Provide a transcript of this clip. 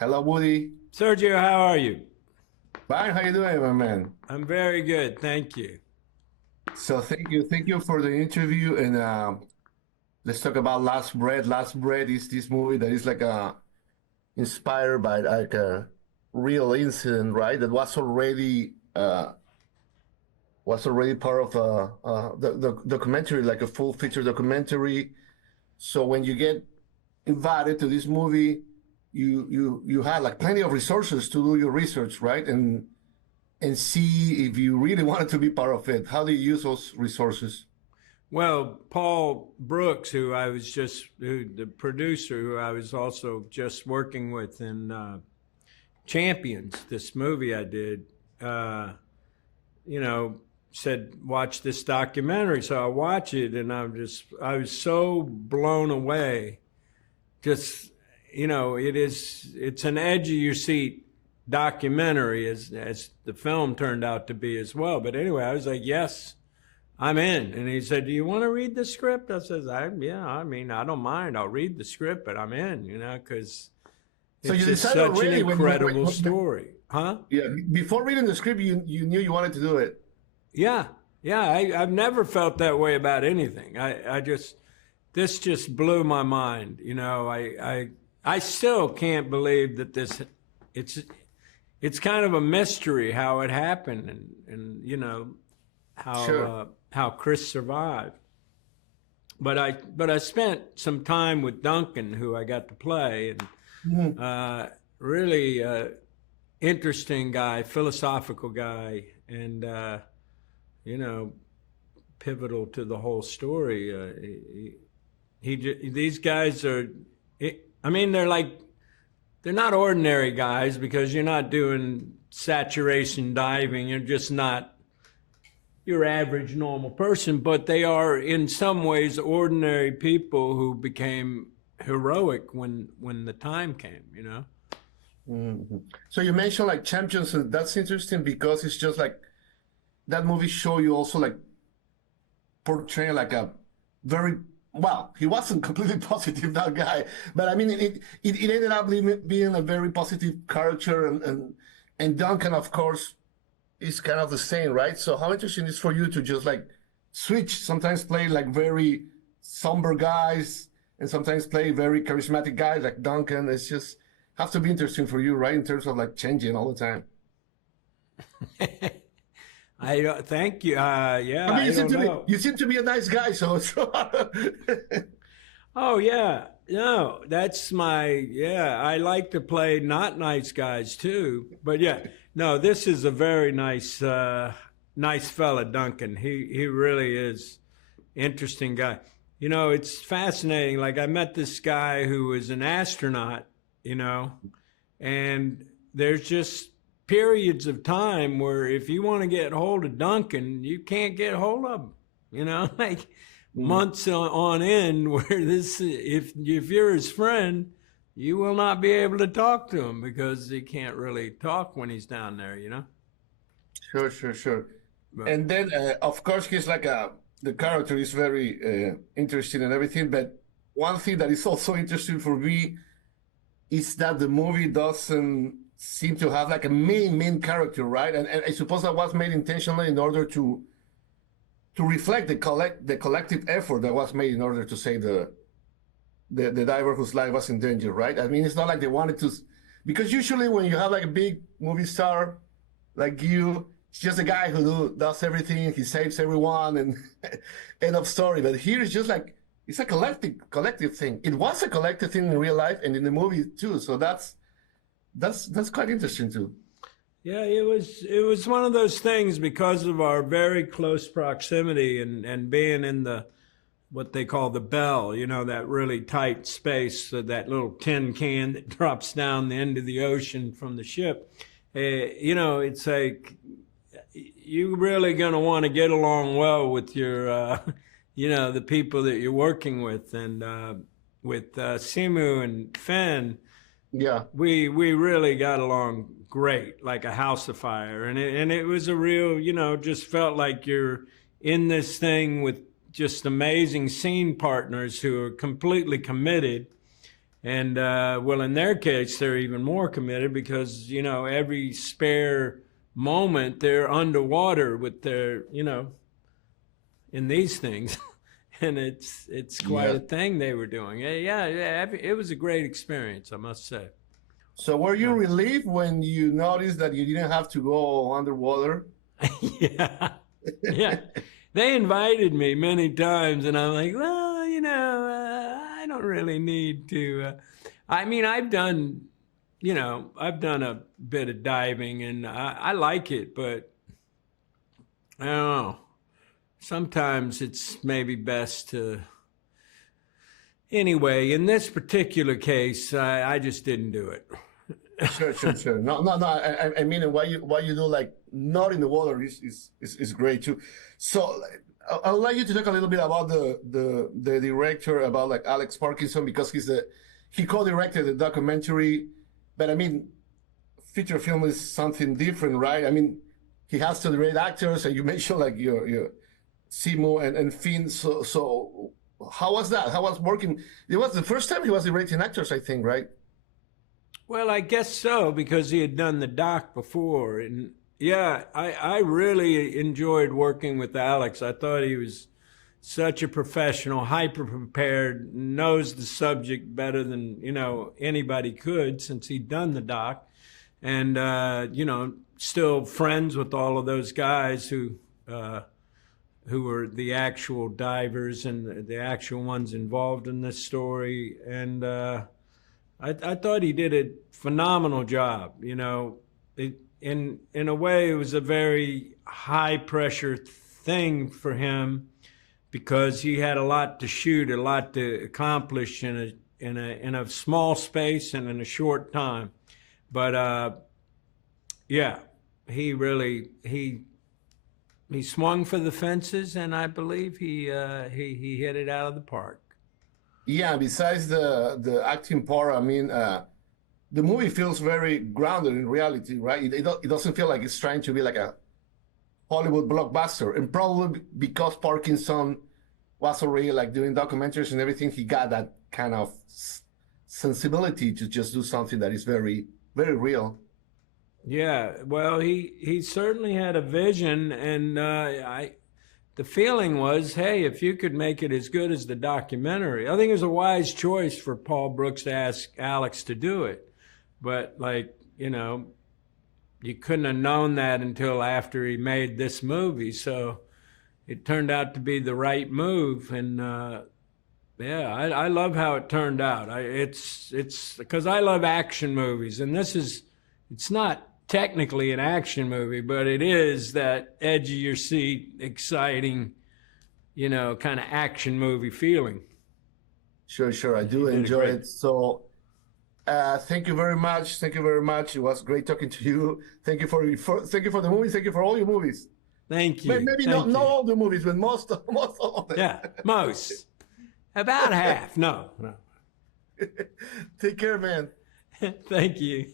Hello, Woody. Sergio, how are you? Fine, how you doing, my man? I'm very good, thank you. So thank you for the interview, and let's talk about Last Breath. Last Breath is this movie that is like inspired by like a real incident, right? That was already part of the documentary, like a full feature documentary. So when you get invited to this movie, you had like plenty of resources to do your research, right? And see if you really wanted to be part of it. How do you use those resources? Well, Paul Brooks, the producer, who I was also just working with in Champions, this movie I did, you know, said, watch this documentary. So I watch it, and I was so blown away. Just, it's an edge of your seat documentary as the film turned out to be as well. But anyway, I was like, yes, I'm in. And he said, do you want to read the script? I said, yeah, I mean, I don't mind. I'll read the script, but I'm in, because So it's you just decided such an already incredible story. Huh? yeah, before reading the script, you knew you wanted to do it. Yeah. Yeah. I've never felt that way about anything. This just blew my mind. I still can't believe that it's kind of a mystery how it happened, and how Sure. how Chris survived. But I spent some time with Duncan, who I got to play, and Mhm. really interesting guy, philosophical guy, and pivotal to the whole story. These guys are, I mean, they're not ordinary guys, because you're not doing saturation diving. You're just not your average normal person, but they are in some ways ordinary people who became heroic when the time came. Mhm. So you mentioned like Champions, and that's interesting because it's just like that movie show you also like portraying like a very well, he wasn't completely positive, that guy, but I mean it ended up being a very positive character, and Duncan, of course, is kind of the same, right? So how interesting is for you to just like switch, sometimes play like very somber guys, and sometimes play very charismatic guys like Duncan. It's just have to be interesting for you, right? In terms of like changing all the time. I thank you. I Yeah, mean, I don't know. you seem to be a nice guy, so Oh yeah, no, that's my yeah. I like to play not nice guys too, but yeah, no, this is a very nice fella, Duncan. He really is interesting guy. It's fascinating. Like, I met this guy who was an astronaut, you know, and there's just periods of time where if you want to get hold of Duncan, you can't get hold of him. Like months on end, where if you're his friend, you will not be able to talk to him because he can't really talk when he's down there. sure. But And then, of course, he's like the character is very interesting and everything. But one thing that is also interesting for me is that the movie doesn't seem to have like a main character, right? And I suppose that was made intentionally in order to reflect the collective effort that was made in order to save the diver whose life was in danger, right? I mean, it's not like they wanted to, because usually when you have like a big movie star like you, it's just a guy who does everything, he saves everyone, and end of story. But here it's just like it's a collective thing. It was a collective thing in real life and in the movie too. So that's quite interesting too. yeah, it was one of those things, because of our very close proximity, and being in the what they call the bell, that really tight space, that little tin can that drops down the end of the ocean from the ship. It's like you really going to want to get along well with your, the people that you're working with, and with Simu and Fen. Yeah. We really got along great, like a house of fire, and it was a real, just felt like you're in this thing with just amazing scene partners who are completely committed, And well, in their case, they're even more committed because, you know, every spare moment they're underwater with their, you know, in these things. And it's quite a thing they were doing. Yeah, it was a great experience, I must say. So were you relieved when you noticed that you didn't have to go underwater? Yeah, yeah. They invited me many times, and I'm like, well, you know, I don't really need to. I mean, I've done a bit of diving, and I like it, but I don't know. Sometimes it's maybe best to. Anyway, in this particular case, I just didn't do it. Sure. No. I mean, what you do, like, not in the water is great too. So I'd like you to talk a little bit about the director, about like Alex Parkinson, because he co-directed the documentary. But I mean, feature film is something different, right? I mean, he has to direct actors, and you mentioned like your Simo and Finn. So how was that? How was working? It was the first time he was directing actors, I think, right? Well, I guess so, because he had done the doc before. And yeah, I really enjoyed working with Alex. I thought he was such a professional, hyper prepared, knows the subject better than, you know, anybody could, since he'd done the doc. And, you know, still friends with all of those guys who were the actual divers and the actual ones involved in this story. And I thought he did a phenomenal job. You know, in a way, it was a very high pressure thing for him, because he had a lot to shoot, a lot to accomplish in a small space and in a short time. But yeah, he swung for the fences, and I believe he hit it out of the park. Yeah, besides the acting part, I mean, the movie feels very grounded in reality, right? It doesn't feel like it's trying to be like a Hollywood blockbuster. And probably because Parkinson was already like doing documentaries and everything, he got that kind of sensibility to just do something that is very, very real. Yeah, well, he certainly had a vision, and the feeling was, hey, if you could make it as good as the documentary. I think it was a wise choice for Paul Brooks to ask Alex to do it. But, like, you know, you couldn't have known that until after he made this movie. So it turned out to be the right move. And, yeah, I love how it turned out. It's because I love action movies. And it's not technically an action movie, but it is that edge of your seat, exciting, you know, kind of action movie feeling. Sure. I do enjoy it. So thank you very much. Thank you very much. It was great talking to you. Thank you for the movie. Thank you for all your movies. Thank you. Maybe not all the movies, but most of them. Yeah, most. About half. No. Take care, man. Thank you.